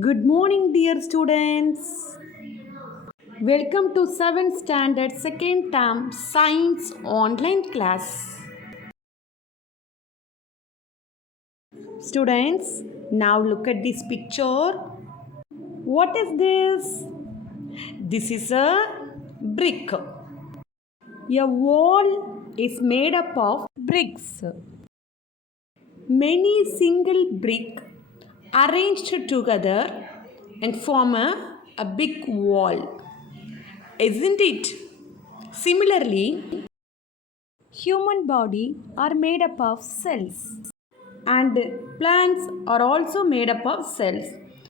Good morning, dear students. Welcome to 7th Standard Second Term Science Online Class. Students, now look at this picture. What is this? This is a brick. A wall is made up of bricks. Many single brick arranged together and form a big wall. Isn't it? Similarly, human body are made up of cells and plants are also made up of cells.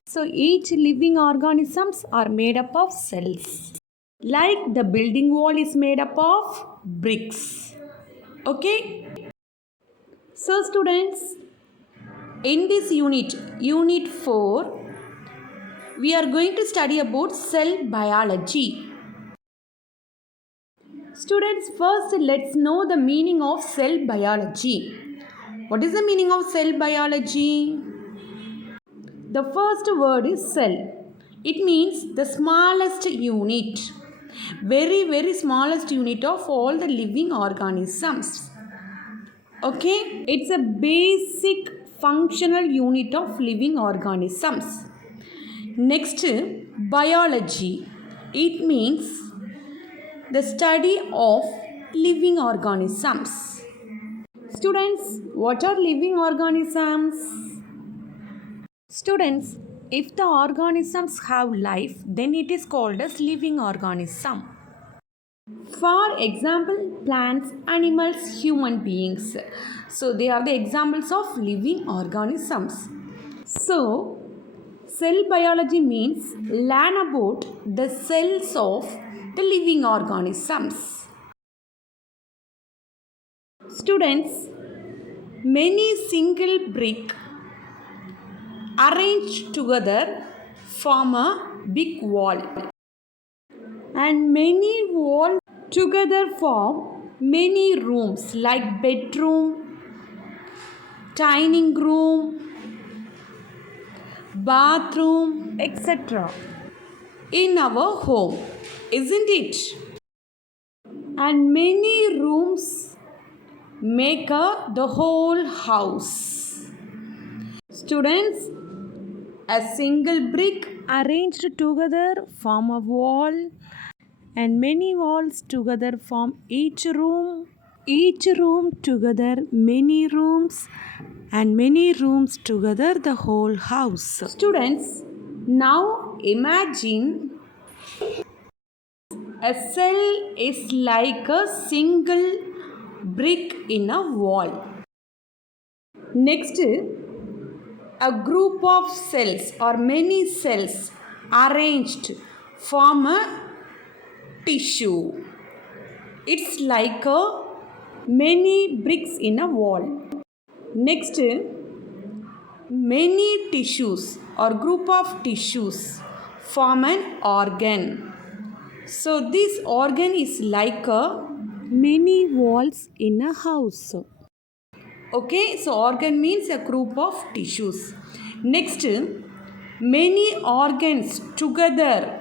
So each living organisms are made up of cells. Like the building wall is made up of bricks. Okay? So students, in this unit 4, we are going to study about cell biology. Students, first let's know the meaning of cell biology. What is the meaning of cell biology? The first word is cell. It means the smallest unit. Very smallest unit of all the living organisms. Okay? It's a basic functional unit of living organisms. Next, biology. It means the study of living organisms. Students, what are living organisms? Students, if the organisms have life, then it is called as living organism. For example, plants, animals, human beings. So, they are the examples of living organisms. So, cell biology means learn about the cells of the living organisms. Students, many single brick arranged together form a big wall, and many walls together form many rooms like bedroom, dining room, bathroom, etc. in our home, isn't it? And many rooms make the whole house. Students, a single brick arranged together form a wall, and many walls together form each room together many rooms, and many rooms together the whole house. Students, now imagine a cell is like a single brick in a wall. Next, a group of cells or many cells arranged form a tissue. It's like many bricks in a wall. Next, many tissues or group of tissues form an organ. So this organ is like many walls in a house. Okay, so organ means a group of tissues. Next, many organs together.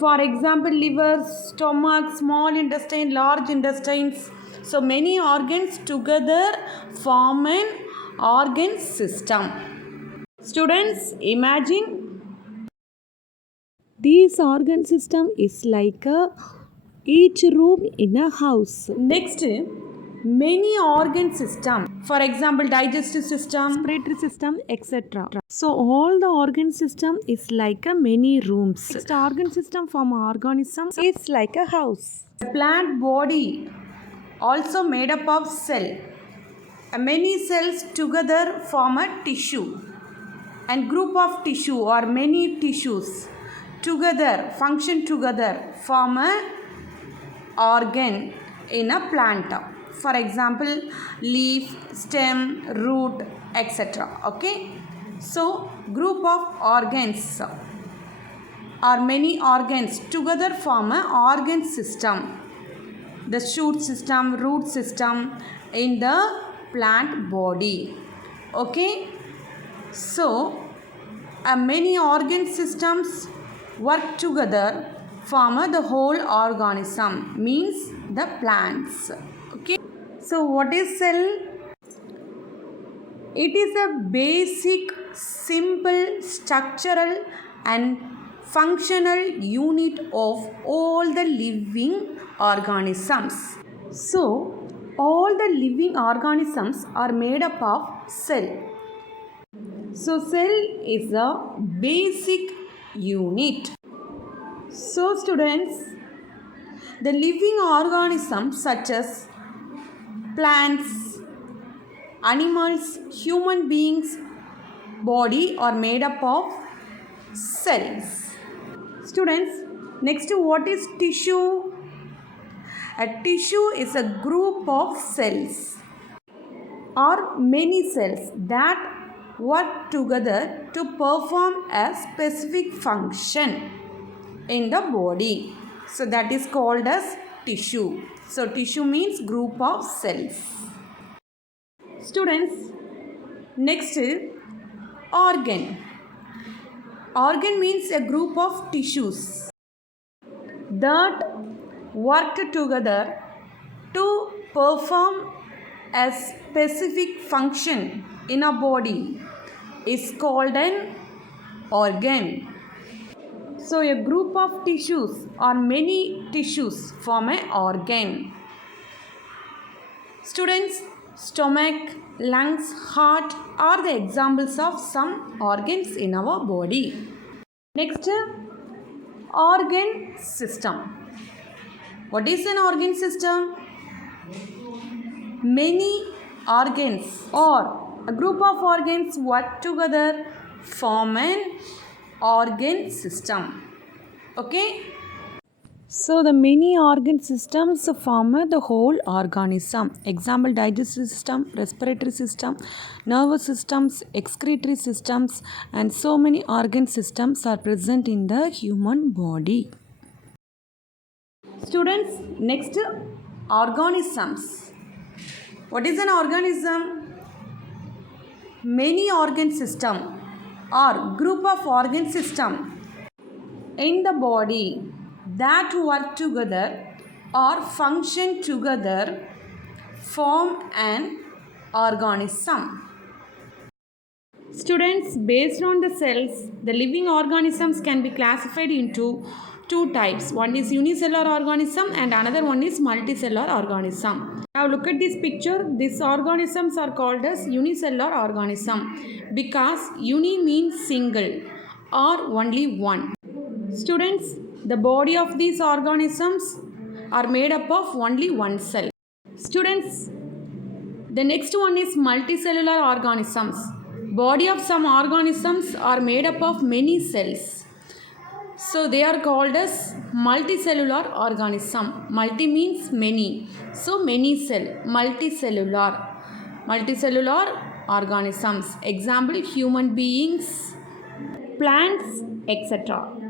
For example, liver, stomach, small intestine, large intestines. So many organs together form an organ system. Students, imagine this organ system is like each room in a house. Next, many organ system. For example, digestive system, respiratory system, etc. So all the organ system is like a many rooms. Next, organ system from organisms is like a house. The plant body also made up of cell. Many cells together form a tissue, and group of tissue or many tissues together function together form a organ in a plant. For example, leaf, stem, root, etc. Okay, so group of organs or many organs together form a organ system. The shoot system, root system in the plant body. Okay, So many organ systems work together form the whole organism, means the plants. Okay, so what is cell? It is a basic, simple, structural and functional unit of all the living organisms. So all the living organisms are made up of cell. So cell is a basic unit. So students, the living organisms such as plants, animals, human beings body are made up of cells. Students, next what is tissue? A tissue is a group of cells or many cells that work together to perform a specific function in the body. So that is called as tissue. So tissue means group of cells. Students, next organ. Organ means a group of tissues that work together to perform a specific function in a body is called an organ. So a group of tissues or many tissues form an organ. Students, stomach, lungs, heart are the examples of some organs in our body. Next, organ system. What is an organ system? Many organs or a group of organs work together form an organ system. Okay? So the many organ systems form the whole organism. Example, digestive system, respiratory system, nervous systems, excretory systems, and so many organ systems are present in the human body. Students, next organisms. What is an organism? Many organ system or group of organ system in the body that work together or function together form an organism. Students, based on the cells, the living organisms can be classified into two types. One is unicellular organism and another one is multicellular organism. Now look at this picture. These organisms are called as unicellular organism because uni means single or only one. Students, the body of these organisms are made up of only one cell. Students, the next one is multicellular organisms. Body of some organisms are made up of many cells. So they are called as multicellular organism. Multi means many. So many cell, multicellular. Multicellular organisms. Example, human beings, plants, etc.